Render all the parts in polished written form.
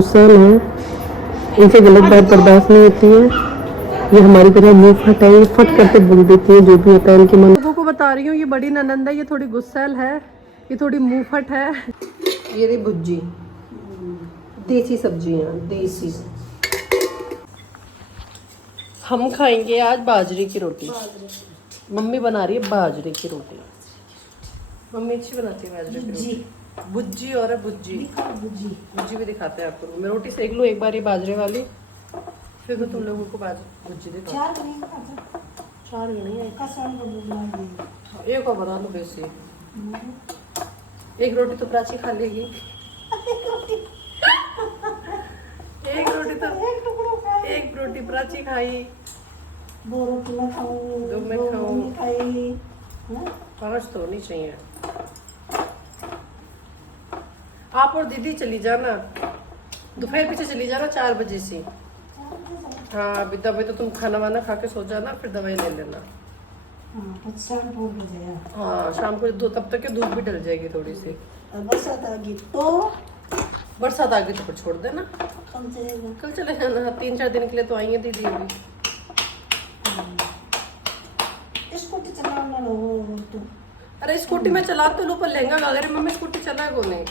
गुस्सा है, इनसे गलत बात बर्दाश्त नहीं होती है। ये हमारी तरह मुंह फट है, ये फट करके बोल देती है जो भी होता है इनके मन। लोगों को बता रही हूँ, ये बड़ी ननंद है, ये थोड़ी गुस्सैल है, ये थोड़ी मुंह फट है। ये रही भुज्जी, देसी सब्जियाँ देसी। हम खाएंगे आज बाजरे की रोटी। मम्मी बना रही है बाजरे की रोटी। मम्मी अच्छी बनाती है बाजरे की रोटी। भुज्जी और भुज्जी भुज्जी भी दिखाते हैं आपको। मैं रोटी सेक लूँ एक बार ये बाजरे वाली, फिर मैं तुम लोगों को भुज्जी दिखाऊँ। चार नहीं है, एक और बना लो वैसे। एक रोटी तो प्राची खा लेगी। एक रोटी प्राची खाई, दो मैं खाऊं, पाँच तो होनी चाहिए। आप और दीदी चली जाना, दोपहर पीछे चली जाना 4 बजे से। हाँ अभी दवाई तो तुम खाना वाना खा के सो जाना, फिर दवाई ले लेना। हाँ शाम को तब तक के धूप भी डल जाएगी थोड़ी सी। बरसात आ गई तो फिर छोड़ देना, कल चले जाना। 3-4 दिन के लिए तो आएंगे दीदी अभी। अरे स्कूटी में चला तो लो, पर लहंगा गागरे मम्मी स्कूटी चला को नहीं।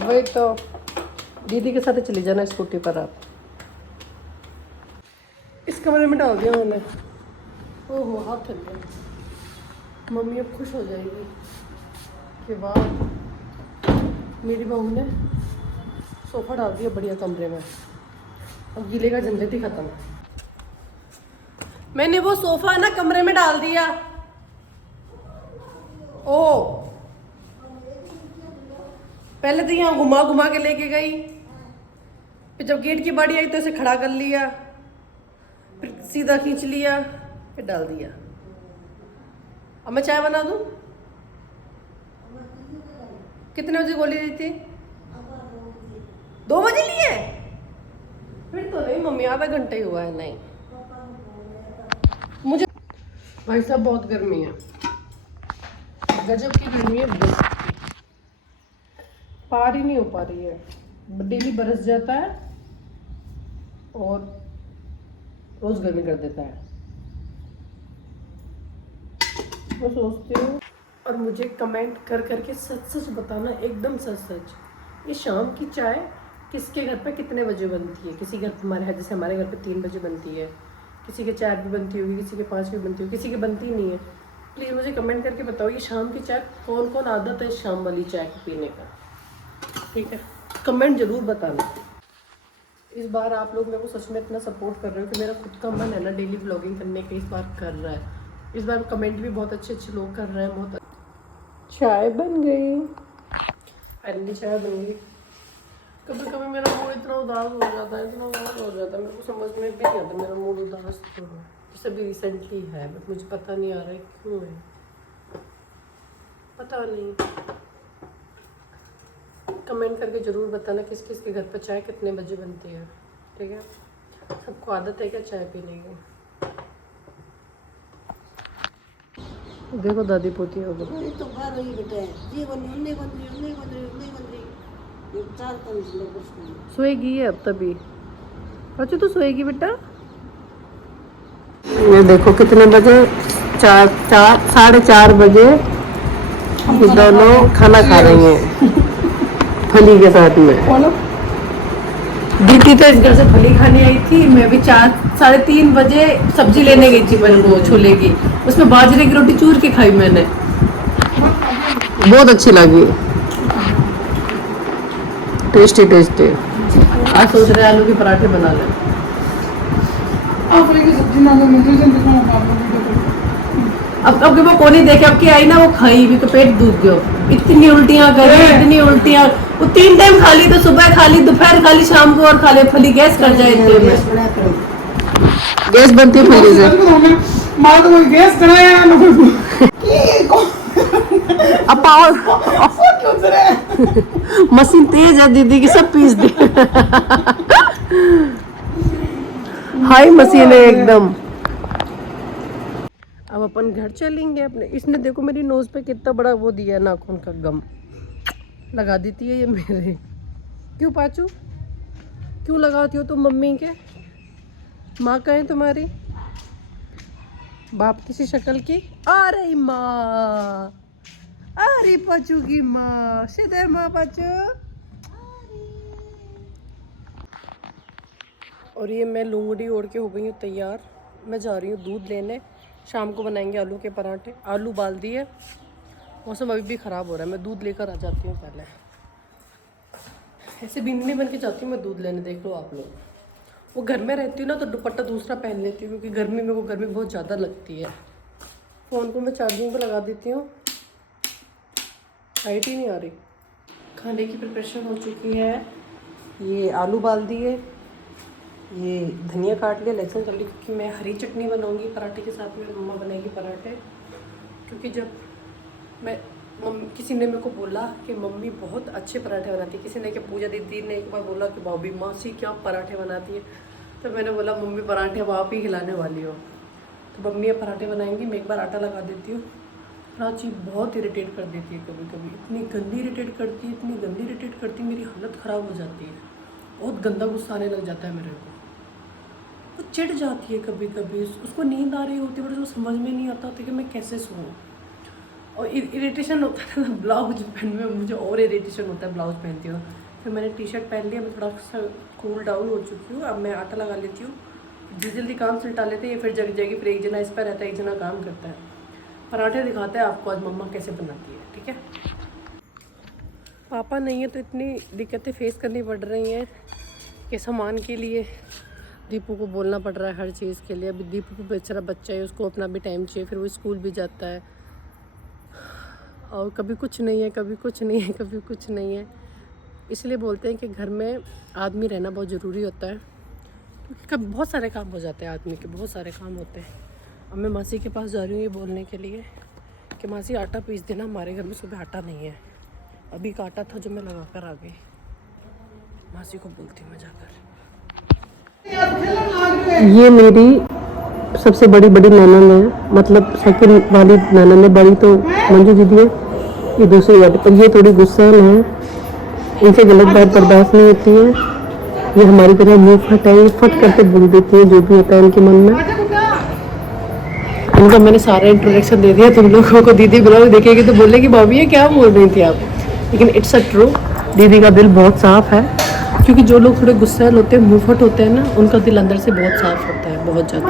वही तो दीदी के साथ चली जाना स्कूटी पर आप। इस कमरे में डाल दिया उन्होंने। ओहो हाथ थक गया। मम्मी अब खुश हो जाएगी कि वाह मेरी बहू ने सोफा डाल दिया बढ़िया कमरे में, अब गीले का झंझट ही खत्म। मैंने वो सोफा ना कमरे में डाल दिया। ओ पहले तो यहाँ घुमा घुमा के लेके गई, फिर जब गेट की बारी आई तो इसे खड़ा कर लिया, फिर सीधा खींच लिया, फिर डाल दिया। अब मैं चाय बना दूं? कितने बजे गोली दी थी? 2 बजे लिए? फिर तो नहीं मम्मी, आधा घंटा ही हुआ है। नहीं मुझे भाई साहब बहुत गर्मी है, गजब की गर्मी है, पार ही नहीं हो पा रही है। डेली बरस जाता है और रोज गर्मी कर देता है। मैं सोचती हूँ, और मुझे कमेंट कर करके सच सच बताना, एकदम सच सच। ये शाम की चाय किसके घर पे कितने बजे बनती है? किसी घर हमारे जैसे हमारे घर पे 3 बजे बनती है, किसी के 4 भी बनती होगी, किसी के 5 भी बनती होगी, किसी के बनती नहीं है। प्लीज़ मुझे कमेंट करके बताओ, ये शाम की चाय कौन कौन आदत है शाम वाली चाय पीने का, ठीक है? कमेंट जरूर बताना। इस बार आप लोग मेरे को सच में इतना सपोर्ट कर रहे हो कि मेरा खुद का मन है ना डेली व्लॉगिंग करने का, इस बार कर रहा है। इस बार कमेंट भी बहुत अच्छे अच्छे लोग कर रहे हैं। बहुत चाय बन गई, फाइनली चाय बन गई। कभी कभी मेरा मूड इतना उदास हो जाता है, इतना उदास हो जाता है, मेरे को समझ में भी नहीं आता मेरा मूड उदास क्यों है। जैसे भी रिसेंटली है, बट मुझे पता नहीं आ रहा है क्यों है, पता नहीं। कमेंट करके ज़रूर बताना किस किस के घर पर चाय कितने बजे बनती है, ठीक है? सबको आदत है क्या चाय पीने की? देखो दादी पोती हो गई तो सोएगी है अब तभी। अच्छा तो सोएगी बेटा। ये देखो कितने बजे, 4:30 बजे ये दोनों खाना खा रही हैं फली के साथ में। दीदी तो इस घर से फली खाने आई थी, मैं भी 3:30 बजे सब्जी लेने गई थी, मैंने वो छोले की, उसमें बाजरे की रोटी चूर के खाई मैंने, बहुत अच्छी लगी, टेस्टी टेस्टी। आज सोच रहे आलू के पराठे बना लें। अब वो कोनी देखे, अब की आई ना वो खाई भी तो पेट दूध गयो, इतनी उल्टियां करी, इतनी उल्टियां। वो 3 टाइम खा ली, तो सुबह खा ली, दोपहर खा ली, शाम को और खा ले। फली गैस कर जाए, गैस बनती है फली से। गैस कराया अब पावर मशीन तेज है दीदी की, सब पीस दे। हाई मशीन है एकदम। अब अपन घर चलेंगे अपने। इसने देखो मेरी नोज पे कितना बड़ा वो दिया है, नाखून का गम लगा देती है ये मेरे। क्यों पाचू, क्यों लगाती हो तुम मम्मी के? माँ कहें तुम्हारी, बाप किसी शक्ल की। अरे माँ, अरे पाचू की माँ, सीधे माँ पाचू। और ये मैं लूंगड़ी ओढ़ के हो गई हूँ तैयार। मैं जा रही हूँ दूध लेने, शाम को बनाएंगे आलू के पराठे। आलू उबाल दिए, मौसम अभी भी ख़राब हो रहा है। मैं दूध लेकर आ जाती हूँ पहले, ऐसे बिन्नी बन के जाती हूँ मैं दूध लेने। देख लो आप लोग, वो घर में रहती हूँ ना तो दुपट्टा दूसरा पहन लेती हूँ, क्योंकि गर्मी में वो गर्मी बहुत ज़्यादा लगती है। फ़ोन को मैं चार्जिंग पर लगा देती हूँ, लाइट ही नहीं आ रही। खाने की प्रिपरेशन हो चुकी है। ये आलू उबाल दिए, ये धनिया काट लिया, लहसुन कर ली, क्योंकि मैं हरी चटनी बनाऊंगी पराठे के साथ में। मम्मा बनाएगी पराठे, क्योंकि जब मैं किसी ने मेरे को बोला कि मम्मी बहुत अच्छे पराठे बनाती है। किसी ने, कि पूजा दीदी ने एक बार बोला कि भाभी मासी क्या पराठे बनाती है। तो मैंने बोला मम्मी पराठे अब आप ही खिलाने वाली हो। तो मम्मी अब पराठे बनाएंगी, मैं एक बार आटा लगा देती हूँ। प्राची बहुत इरिटेट कर देती है कभी कभी, इतनी गंदी इरिटेट करती है, इतनी गंदी इरिटेट करती है, मेरी हालत ख़राब हो जाती है। बहुत गंदा गुस्सा आने लग जाता है मेरे को, वो चिढ़ जाती है कभी कभी। उसको नींद आ रही होती है, बट उसको समझ में नहीं आता होता कि मैं कैसे सोऊं। और इरिटेशन होता है ना ब्लाउज पहनने में, मुझे और इरिटेशन होता है ब्लाउज पहनती हूँ। फिर मैंने टी शर्ट पहन लिया, मैं थोड़ा सा कूल डाउन हो चुकी हूँ। अब मैं आटा लगा लेती हूँ, जल्दी काम सुलटा लेते हैं, ये फिर जग जाएगी। फिर एक जना इस पर रहता है, एक जना काम करता है। पराठे दिखाते हैं आपको आज मम्मा कैसे बनाती है, ठीक है। पापा नहीं है तो इतनी दिक्कतें फेस करनी पड़ रही हैं कि सामान के लिए दीपू को बोलना पड़ रहा है हर चीज़ के लिए। अभी दीपू को बेचारा बच्चा है, उसको अपना भी टाइम चाहिए, फिर वो स्कूल भी जाता है। और कभी कुछ नहीं है, कभी कुछ नहीं है, कभी कुछ नहीं है। इसलिए बोलते हैं कि घर में आदमी रहना बहुत ज़रूरी होता है, क्योंकि कभी बहुत सारे काम हो जाते हैं आदमी के, बहुत सारे काम होते हैं। अब मैं मासी के पास जा रही हूँ ये बोलने के लिए कि मासी आटा पीस देना, हमारे घर में सुबह आटा नहीं है। अभी का आटा था जो मैं लगा कर आ गई। मासी को बोलती हूँ मैं जाकर। ये मेरी सबसे बड़ी ननद है, मतलब सेकंड वाली ननद है। बड़ी तो मंजू दीदी है, ये दूसरी वाली। पर ये थोड़ी गुस्सैल है, इनसे गलत बात बर्दाश्त नहीं होती है। ये हमारी तरह मुँह फट है, ये फट करके बोल देती है जो भी होता है इनके मन में। इनका मैंने सारा इंट्रोडक्शन दे दिया तुम लोगों को। दीदी ब्लॉग देखेगी तो बोलेगी भाभी ये क्या बोल रही थी आप, लेकिन इट्स अ ट्रू। दीदी का दिल बहुत साफ़ है, क्योंकि जो लोग थोड़े गुस्सैल होते हैं, मुँहफट होते हैं ना, उनका दिल अंदर से बहुत साफ होता है, बहुत ज़्यादा।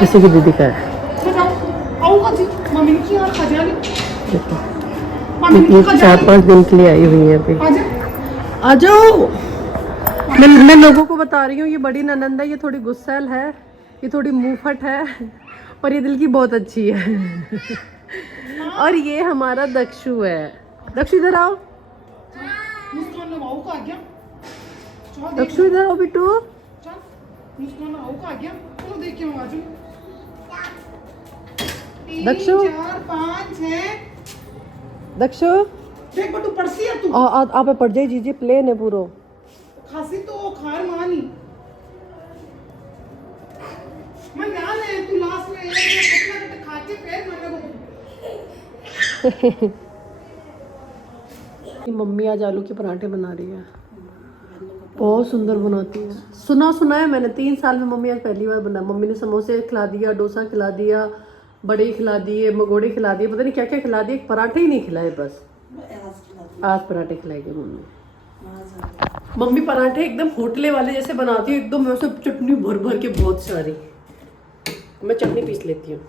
जैसे कि दीदी का है। देखो ये 4-5 दिन के लिए आई हुई है अभी। आ जाओ। मैं लोगों को बता रही हूँ, ये बड़ी ननंद है, ये थोड़ी गुस्सैल है, ये थोड़ी मुँहफट है, पर ये दिल की बहुत अच्छी है। और ये हमारा दक्षु है। दक्षु इधर आओ, दक्षु इधर आओ बिट्टू। दक्षु, दक्षु देख बटू पड़सी है तू। आप पड़ जाए जीजिए, प्लेन है पूरा। खासी तो खार मानी मैं ध्यान है तू लास्ट में ये खा के फिर मरने मम्मी आज आलू के पराठे बना रही है, बहुत सुंदर बनाती है। सुना है मैंने, 3 साल में मम्मी आज पहली बार बना। मम्मी ने समोसे खिला दिया, डोसा खिला दिया, बड़े खिला दिए, मगोड़े खिला दिए, पता नहीं क्या क्या खिला दिए, पराठे ही नहीं खिलाए बस। आज पराठे खिलाएगी मम्मी। मम्मी पराठे एकदम होटले वाले जैसे बनाती है, एकदम वैसे चटनी भर भर के बहुत सारी। मैं चटनी पीस लेती हूँ।